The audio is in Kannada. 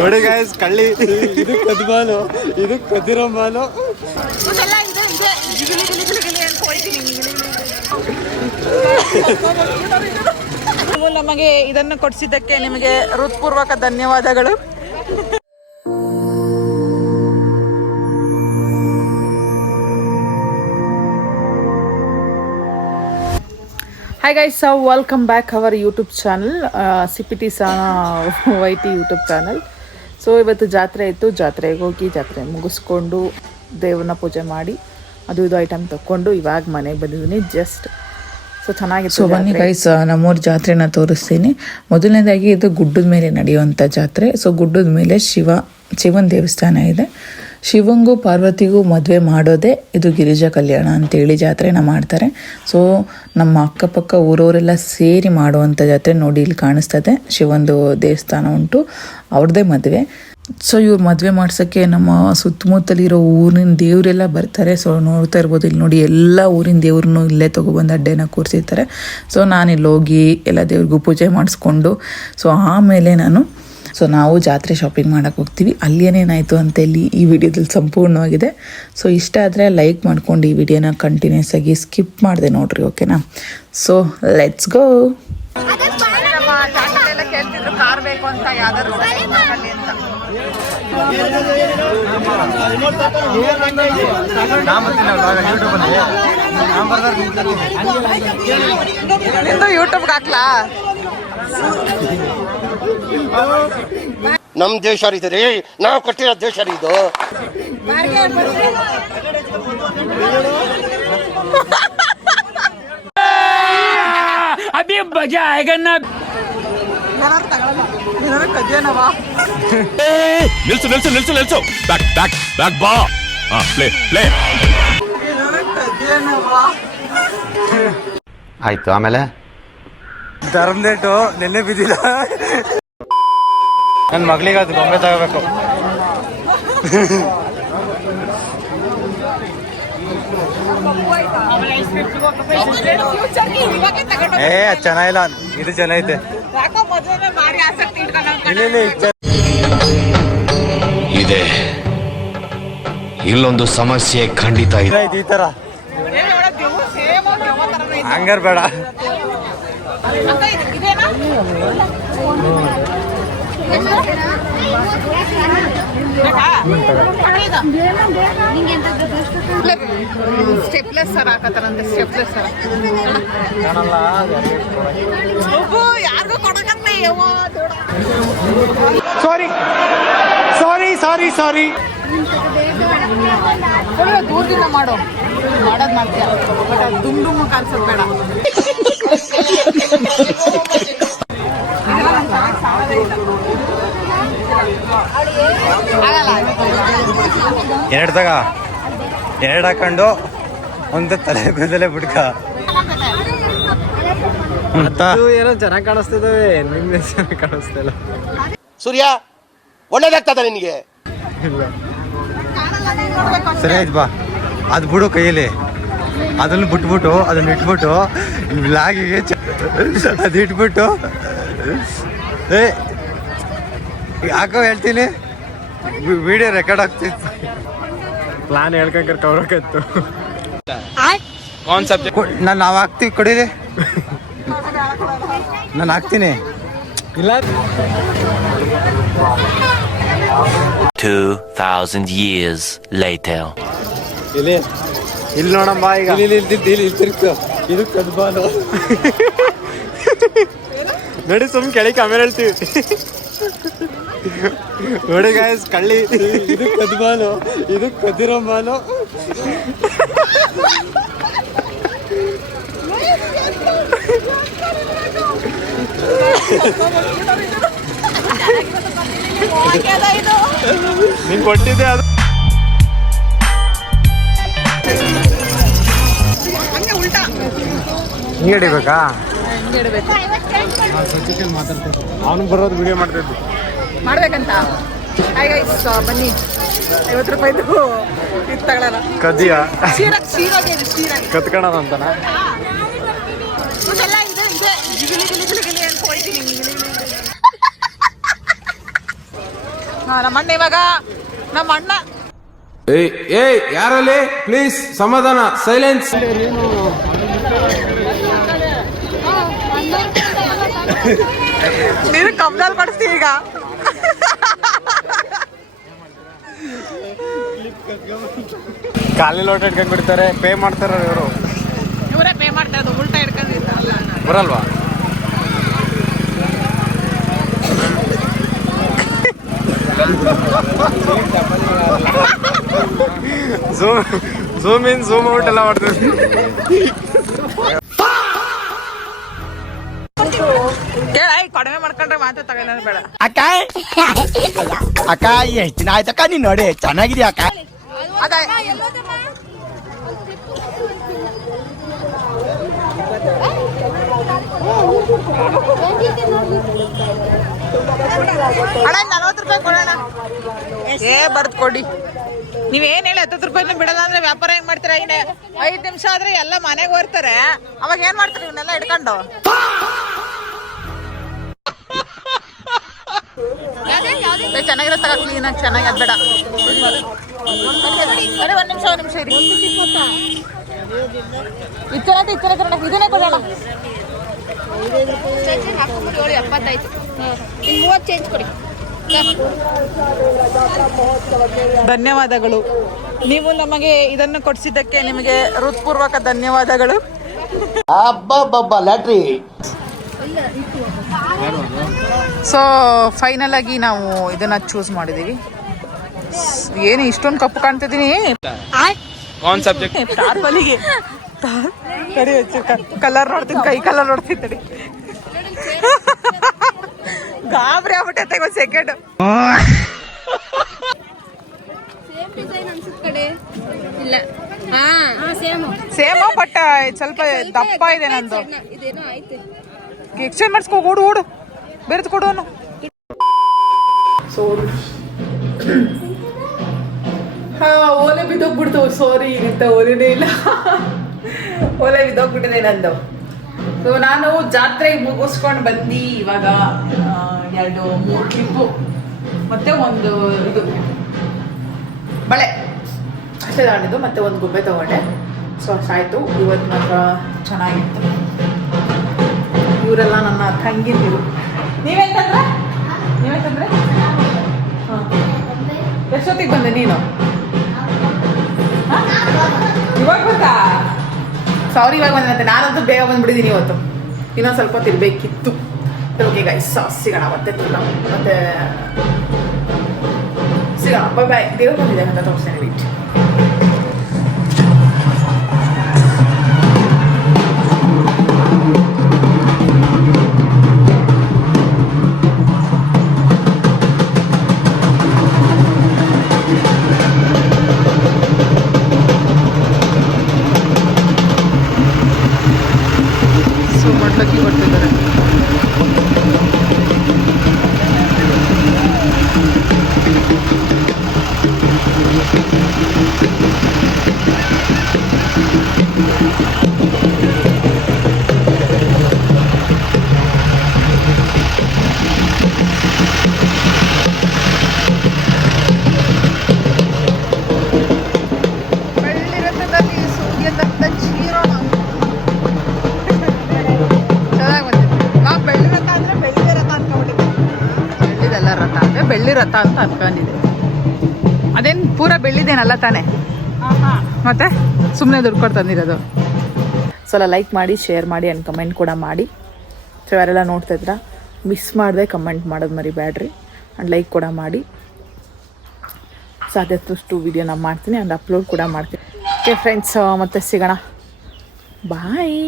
ನೋಡಿ ಗಾಯ್ಸ್, ಕಳ್ಳಿ ಇದು ಕದ್ಮಾಲು, ಇದು ಕದ್ದಿರೋ ಮಾಲು. ನಮಗೆ ಇದನ್ನು ಕೊಡಿಸಿದ್ದಕ್ಕೆ ನಿಮಗೆ ಹೃತ್ಪೂರ್ವಕ ಧನ್ಯವಾದಗಳು. Hi guys, so welcome back our YouTube channel, CPT Sana YT YouTube channel. So ಇವತ್ತು ಜಾತ್ರೆ ಇತ್ತು, ಜಾತ್ರೆಗೆ ಹೋಗಿ ಜಾತ್ರೆ ಮುಗಿಸ್ಕೊಂಡು ದೇವ್ರನ್ನ ಪೂಜೆ ಮಾಡಿ ಅದು ಇದು ಐಟಮ್ ತಗೊಂಡು ಇವಾಗ ಮನೆಗೆ ಬಂದಿದ್ದೀನಿ ಜಸ್ಟ್. ಸೊ ಚೆನ್ನಾಗಿತ್ತು. ಸೊ ಬನ್ನಿ ಗೈಸ್, ನಮ್ಮೂರ ಜಾತ್ರೆನ ತೋರಿಸ್ತೀನಿ. ಮೊದಲನೇದಾಗಿ ಇದು ಗುಡ್ಡದ ಮೇಲೆ ನಡೆಯುವಂಥ ಜಾತ್ರೆ. ಸೊ ಗುಡ್ಡದ ಮೇಲೆ ಶಿವನ ದೇವಸ್ಥಾನ ಇದೆ. ಶಿವಂಗೂ ಪಾರ್ವತಿಗೂ ಮದುವೆ ಮಾಡೋದೇ ಇದು ಗಿರಿಜಾ ಕಲ್ಯಾಣ ಅಂತೇಳಿ ಜಾತ್ರೆನ ಮಾಡ್ತಾರೆ. ಸೊ ನಮ್ಮ ಅಕ್ಕಪಕ್ಕ ಊರವರೆಲ್ಲ ಸೇರಿ ಮಾಡುವಂಥ ಜಾತ್ರೆ. ನೋಡಿ ಇಲ್ಲಿ ಕಾಣಿಸ್ತದೆ, ಶಿವಂದು ದೇವಸ್ಥಾನ ಉಂಟು, ಅವ್ರದ್ದೇ ಮದುವೆ. ಸೊ ಇವ್ರು ಮದುವೆ ಮಾಡ್ಸೋಕ್ಕೆ ನಮ್ಮ ಸುತ್ತಮುತ್ತಲಿರೋ ಊರಿನ ದೇವರೆಲ್ಲ ಬರ್ತಾರೆ. ಸೊ ನೋಡ್ತಾ ಇರ್ಬೋದು, ಇಲ್ಲಿ ನೋಡಿ ಎಲ್ಲ ಊರಿನ ದೇವ್ರನ್ನೂ ಇಲ್ಲೇ ತೊಗೊಬಂದು ಅಡ್ಡೆನ ಕೂರಿಸಿರ್ತಾರೆ. ಸೊ ನಾನಿಲ್ಲಿ ಹೋಗಿ ಎಲ್ಲ ದೇವ್ರಿಗೂ ಪೂಜೆ ಮಾಡಿಸ್ಕೊಂಡು ಸೊ ಆಮೇಲೆ ನಾವು ಜಾತ್ರೆ ಶಾಪಿಂಗ್ ಮಾಡೋಕ್ಕೆ ಹೋಗ್ತೀವಿ. ಅಲ್ಲಿ ಏನೇನಾಯಿತು ಅಂತ ಈ ವಿಡಿಯೋದಲ್ಲಿ ಸಂಪೂರ್ಣವಾಗಿದೆ. ಸೊ ಇಷ್ಟ ಆದರೆ ಲೈಕ್ ಮಾಡ್ಕೊಂಡು ಈ ವಿಡಿಯೋನ ಕಂಟಿನ್ಯೂಸ್ ಆಗಿ ಸ್ಕಿಪ್ ಮಾಡಿದೆ ನೋಡ್ರಿ, ಓಕೆನಾ? So let's go. ಕಾರ್ ಬೇಕು ಅಂತ ಯಾವ್ದಾದ್ರು ಯೂಟ್ಯೂಬ್ಗೆ ಹಾಕ್ಲಾ? ನಮ್ ದೇಶ ಇದು ರೀ, ನಾವು ಕಟ್ಟಿರೋ ದೇಶ ರೀ ಇದು. ಅಭಿ ಮಜಾ ಆಯೇಗಾ ನಾ. ನಿಲ್ಸು ನಿಲ್ಸು ನಿಲ್ಸು ನಿಲ್ಸು, ಬ್ಯಾಕ್ ಬ್ಯಾಕ್ ಬ್ಯಾಕ್ ಬಾ. Play play. ಆಯ್ತು, ಆಮೇಲೆ ಧರ್ಮದೇಟು ನೆನ್ನೆ ಬಿದ್ದಿಲ್ಲ. ನನ್ನ ಮಗಳಿಗೆ ಅದು ಗೊಂಬೆ ತಗೋಬೇಕು. ಅದು ಚೆನ್ನಾಗಿಲ್ಲ, ಇದು ಚೆನ್ನಾಗೈತೆ. ಇದೆ ಇಲ್ಲೊಂದು ಸಮಸ್ಯೆ ಖಂಡಿತ ಇದೆ. ಈ ತರ ಹಂಗಾರ ಬೇಡ. ಸ್ಟೆಪ್ಲೆಸ್ ಸರ್ ಹಾಕತ್ತಾರಂತೆ, ಸ್ಟೆಪ್ಲೆಸ್ ಸರ್ ಯಾರಿಗೂ ಕೊಡಕತ್ತೆ. ಸಾರಿ ಸಾರಿ ಸಾರಿ ಸಾರಿ. ದೂರದಿಂದ ಮಾಡೋದು ಮಾಡ್ತೀಯ, ಬಟ್ ಅದು ದುಮ್ ಕಾಣಿಸೋದು ಬೇಡ. ಎರಡು ಹಾಕೊಂಡು ಒಂದು ತಲೆ ಕೂದಲೇ ಬಿಡ್ಕ. ಏನೋ ಚೆನ್ನಾಗಿ ಕಾಣಿಸ್ತದೆ, ನಿಮ್ಗೆ ಚೆನ್ನಾಗಿ ಕಾಣಿಸ್ತಿಲ್ಲ. ಸೂರ್ಯ ಒಳ್ಳೇದಾಗ್ತದ ನಿನಗೆ? ಸರಿ ಆಯ್ತು ಬಾ, ಅದು ಬಿಡು ಕೈಯಲ್ಲಿ. ಅದನ್ನು ಬಿಟ್ಬಿಟ್ಟು ಅದನ್ನ ಇಟ್ಬಿಟ್ಟು ಬ್ಲಾಗಿಗೆ ಅದು ಇಟ್ಬಿಟ್ಟು ಯಾಕೋ ಹೇಳ್ತೀನಿ, ವಿಡಿಯೋ ರೆಕಾರ್ಡ್ ಆಗ್ತಿತ್ತು. ಪ್ಲಾನ್ ಹೇಳ್ಕೊಂಡ್ರೆ ಕವರಕತ್ತು. ನಾವು ಹಾಕ್ತೀವಿ, ಕೊಡಿರಿ, ನಾನು ಹಾಕ್ತೀನಿ. ಇಲ್ಲ 2000 years later. ಇಲ್ಲಿ ನೋಡಮ್ಮ, ಈಗ ಇಲ್ಲಿ ತಿರ್ಕು, ಇದು ಕದ್ಬಾಲು. ನೋಡಿ ಸುಮ್ ಕೆಳಗೆ ಆಮೇಲೆ ಹೇಳ್ತೀವಿ. ನೋಡಿ ಗಾಯ್ಸ್, ಕಳ್ಳಿ ಇದು ಕದ್ಮಾಲು, ಇದು ಕದ್ದಿರೋ ಮಾಲು. ನೀನ್ ಕೊಟ್ಟಿದ್ದೆ ಅದು. ಹಿಂಗೆ ಹಿಡಿಬೇಕಾ? ಅವನು ಬರೋದು ವಿಡಿಯೋ ಮಾಡ್ಬೇಕಂತ. ಬನ್ನಿ, 50 ರೂಪಾಯಿದು ಇದು ತಗೊಳ್ಳೋಣ. ಕದಿಯ ಕತ್ಕೋಣ ಅಂತನಾ? ನಮ್ಮ ಅಣ್ಣ ಇವಾಗ ನಮ್ಮ ಅಣ್ಣ ಏಯ್ ಯಾರಲ್ಲಿ ಪ್ಲೀಸ್ ಸಮಾಧಾನ ಸೈಲೆನ್ಸ್. ನೀನು ಕಬ್ನಲ್ಲಿ ಕೊಡಿಸ್ತೀವಿ ಈಗ. ಕಾಲಿ ಲೋಟ ಇಟ್ಕೊಂಡು ಬಿಡ್ತಾರೆ, ಪೇ ಮಾಡ್ತಾರ ಇವರು. ಇವರೇ ಪೇ ಮಾಡ್ತಾ ಇರೋದು, ಉಲ್ಟಾ ಹಿಡ್ಕೊಂಡಿದ್ದಲ್ಲ ಬರಲ್ವಾ? ಝೂಮ್ ಇನ್ ಝೂಮ್ ಔಟ್ ಎಲ್ಲ ಮಾಡ್ತೀವಿ. ಕೇಳ ಕಡಿಮೆ ಮಾಡ್ಕೊಂಡ್ರೆ ಮಾತ್ರ ತಗೊಂಡ ಬೇಡ. ಅಕ್ಕ ಅಕ್ಕ ಎಷ್ಟು ದಿನ ಆಯ್ತಕ್ಕ ನೀನ್ ನೋಡಿ ಚೆನ್ನಾಗಿದ್ಯಾ ಅಕ್ಕ. ಅಣ್ಣ 40 ರೂಪಾಯಿ ಕೊಡೋಣ. ಬರ್ದು ಕೊಡಿ. ನೀವೇನ್ ಹೇಳಿ 10 ರೂಪಾಯಿನ ಬಿಡಲ್ಲ ಅಂದ್ರೆ ವ್ಯಾಪಾರ ಹೆಂಗ್ ಮಾಡ್ತೀರಾ? 5 ನಿಮಿಷ ಆದ್ರೆ ಎಲ್ಲ ಮನೆಗೆ ಬರ್ತಾರೆ, ಅವಾಗ ಏನ್ ಮಾಡ್ತೀರಿ ಇವನ್ನೆಲ್ಲ ಹಿಡ್ಕೊಂಡು? ಚೆನ್ನಾಗಿರತ್ತ ಕ್ಲೀನ್ ಆಗಿ ಚೆನ್ನಾಗಿ ಅದ್ ಬೇಡ. ಒಂದ್ ನಿಮಿಷ ಇರಿ. ಇದನ್ನೇ ಕೊಡೋಣ. ಧನ್ಯವಾದಗಳು. ನೀವು ನಮಗೆ ಇದನ್ನು ಕೊಡಿಸಿದ್ದಕ್ಕೆ ನಿಮಗೆ ಹೃತ್ಪೂರ್ವಕ ಧನ್ಯವಾದಗಳು. ಲ್ಯಾಟ್ರಿ. ಸೊ ಫೈನಲ್ ಆಗಿ ನಾವು ಇದನ್ನ ಚೂಸ್ ಮಾಡಿದೀವಿ. ಏನು ಇಷ್ಟೊಂದು ಕಪ್ಪು ಕಾಣ್ತಿದ್ದೀನಿ. ಟಾರ್ಪಲಿಗೆ ಕಲರ್ ನೋಡ್ತೀನಿ, ಕೈ ಕಲರ್ ನೋಡ್ತೀನಿ ತಡಿ. ಗಾಬರಿ ಆಗ್ಬಿಟ್ಟೈತೆ ಒಂದು ಸೆಕೆಂಡ್. ಸೇಮ್ ಬಟ್ ಸ್ವಲ್ಪ ದಪ್ಪ ಇದೆ ನಂದು. ಎಕ್ಸ್ಚೇಂಜ್ ಮಾಡಿಸ್ಕೋ, ಓಡು ಓಡು, ಬೇರೆದು ಕೊಡೋನು. ಓಲೆ ಬಿದ್ದೋಗ್ಬಿಡ್ತು. ಸಾರಿ, ಇಂಥ ಓಲೆನೇ ಇಲ್ಲ. ಓಲೆ ಬಿದ್ದೋಗ್ಬಿಟ್ಟಿದೆ ನಂದು. ಸೊ ನಾನು ಜಾತ್ರೆ ಮುಗಿಸ್ಕೊಂಡು ಬಂದು ಇವಾಗ 2-3 ಕ್ಲಿಪ್ಪು ಮತ್ತೆ ಒಂದು ಇದು ಬಳೆ ಅಷ್ಟೇ ತಗೊಂಡಿದ್ದು, ಮತ್ತೆ ಒಂದು ಗುಬ್ಬೆ ತಗೊಂಡೆ. ಸೊ ಅಷ್ಟಾಯ್ತು. ಇವತ್ತು ಮಾತ್ರ ಚೆನ್ನಾಗಿತ್ತು. ಇವರೆಲ್ಲ ನನ್ನ ತಂಗಿರು. ನೀವೇಂತಂದ್ರೆ ಹಾಂ, ಎಷ್ಟೊತ್ತಿಗೆ ಬಂದೆ ನೀನು? ಇವಾಗ ಬಂತಾ? ಸಾರಿ, ಇವಾಗ ಬಂದಂತೆ. ನಾನಂತೂ ಬೇಗ ಬಂದ್ಬಿಟ್ಟಿದ್ದೀನಿ ಇವತ್ತು. ಇನ್ನೊಂದು ಸ್ವಲ್ಪ ತಿರ್ಬೇಕಿತ್ತು. ಓಕೆ ಗೈಸ್, ಸಿಗೋಣ ಮತ್ತೆ ಮತ್ತೆ ಸಿಗೋಣ. ಬಾಯ್ ಬಾಯ್. ದೇವ್ರು ಬಂದಿದೆ ಅಂತ ತೋರಿಸ್ತೇನೆ, ವೀಟ್. ಸೊ ಮಟ್ಲಕ್ಕಿ ಕೊಡ್ತಿದ್ದಾರೆ. ಬೆಳ್ಳಿರಥದಲ್ಲಿ ಸೂರ್ಯದತ್ತ ಜೀರೋಣ ಚೆನ್ನಾಗಿ ಬಂದಿದೆ. ನಾವು ಬೆಳ್ಳಿ ರಥ ಅಂದರೆ ಬೆಳ್ಳಿ ರಥ ಅನ್ಕೊಂಡಿದ್ದೆ. ಬೆಳ್ಳಿದೆಲ್ಲ ರಥ ಅಂದರೆ ಬೆಳ್ಳಿ ರಥ ಅಂತ ಅನ್ಕೊಂಡಿದ್ದೆ. ಅದೇನು ಪೂರ ಬೆಳ್ಳಿದೇನಲ್ಲ ತಾನೆ? ಮತ್ತೆ ಸುಮ್ಮನೆ ದುಡ್ಡು ಕೊಟ್ಟು ತಂದಿರೋದು. ಸ್ವಲ್ಪ ಲೈಕ್ ಮಾಡಿ, ಶೇರ್ ಮಾಡಿ ಆ್ಯಂಡ್ ಕಮೆಂಟ್ ಕೂಡ ಮಾಡಿ. ಸೊ ಯಾರೆಲ್ಲ ನೋಡ್ತಾ ಇದ್ರ ಮಿಸ್ ಮಾಡದೆ ಕಮೆಂಟ್ ಮಾಡೋದು ಮರಿಬೇಡ್ರಿ ಆ್ಯಂಡ್ ಲೈಕ್ ಕೂಡ ಮಾಡಿ. ಸಾಧ್ಯದಷ್ಟು ವೀಡಿಯೋನ ಮಾಡ್ತೀನಿ ಆ್ಯಂಡ್ ಅಪ್ಲೋಡ್ ಕೂಡ ಮಾಡ್ತೀನಿ. ಓಕೆ ಫ್ರೆಂಡ್ಸ್, ಮತ್ತೆ ಸಿಗೋಣ. ಬಾಯ್.